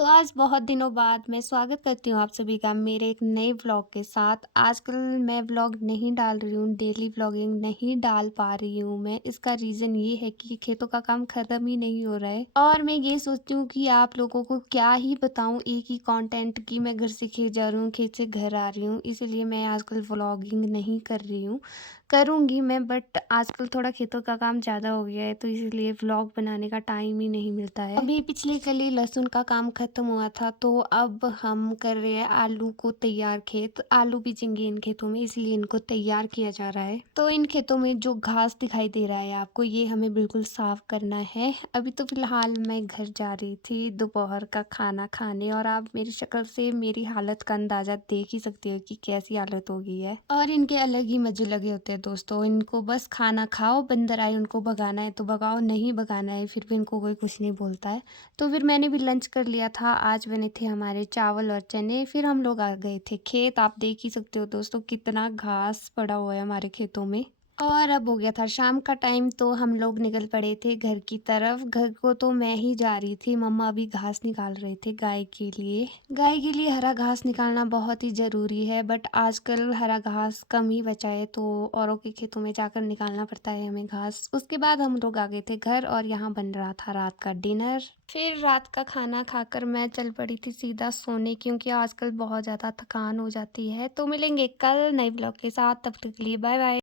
तो आज बहुत दिनों बाद मैं स्वागत करती हूँ आप सभी का मेरे एक नए व्लॉग के साथ। आजकल मैं व्लॉग नहीं डाल रही हूँ, डेली व्लॉगिंग नहीं डाल पा रही हूँ मैं। इसका रीज़न ये है कि खेतों का काम ख़त्म ही नहीं हो रहा है और मैं ये सोचती हूँ कि आप लोगों को क्या ही बताऊँ एक ही कंटेंट कि मैं घर से खेत जा रही हूँ, खेत से घर आ रही हूँ। इसीलिए मैं आजकल व्लॉगिंग नहीं कर रही हूँ। करूँगी मैं बट आजकल थोड़ा खेतों का काम ज़्यादा हो गया है तो इसीलिए व्लॉग बनाने का टाइम ही नहीं मिलता है। अभी पिछले कल ही लहसुन का काम खत्म हुआ था तो अब हम कर रहे हैं आलू को तैयार। खेत आलू बीजेंगे इन खेतों में इसलिए इनको तैयार किया जा रहा है। तो इन खेतों में जो घास दिखाई दे रहा है आपको ये हमें बिल्कुल साफ करना है। अभी तो फिलहाल मैं घर जा रही थी दोपहर का खाना खाने और आप मेरी शक्ल से मेरी हालत का अंदाजा देख ही सकते हो कि कैसी हालत हो गई है। और इनके अलग ही मजे लगे होते हैं दोस्तों। इनको बस खाना खाओ, बंदर आए उनको भगाना है तो भगाओ, नहीं भगाना है फिर भी इनको कोई कुछ नहीं बोलता है। तो फिर मैंने भी लंच कर लिया था। आज बने थे हमारे चावल और चने। फिर हम लोग आ गए थे खेत। आप देख ही सकते हो दोस्तों कितना घास पड़ा हुआ है हमारे खेतों में। और अब हो गया था शाम का टाइम तो हम लोग निकल पड़े थे घर की तरफ। घर को तो मैं ही जा रही थी, मम्मा अभी घास निकाल रहे थे गाय के लिए। गाय के लिए हरा घास निकालना बहुत ही ज़रूरी है बट आजकल हरा घास कम ही बचा है तो औरों के खेतों में जाकर निकालना पड़ता है हमें घास। उसके बाद हम लोग आ गए थे घर और यहाँ बन रहा था रात का डिनर। फिर रात का खाना खाकर मैं चल पड़ी थी सीधा सोने क्योंकि आजकल बहुत ज़्यादा थकान हो जाती है। तो मिलेंगे कल नए ब्लॉग के साथ, तब तक के लिए बाय बाय।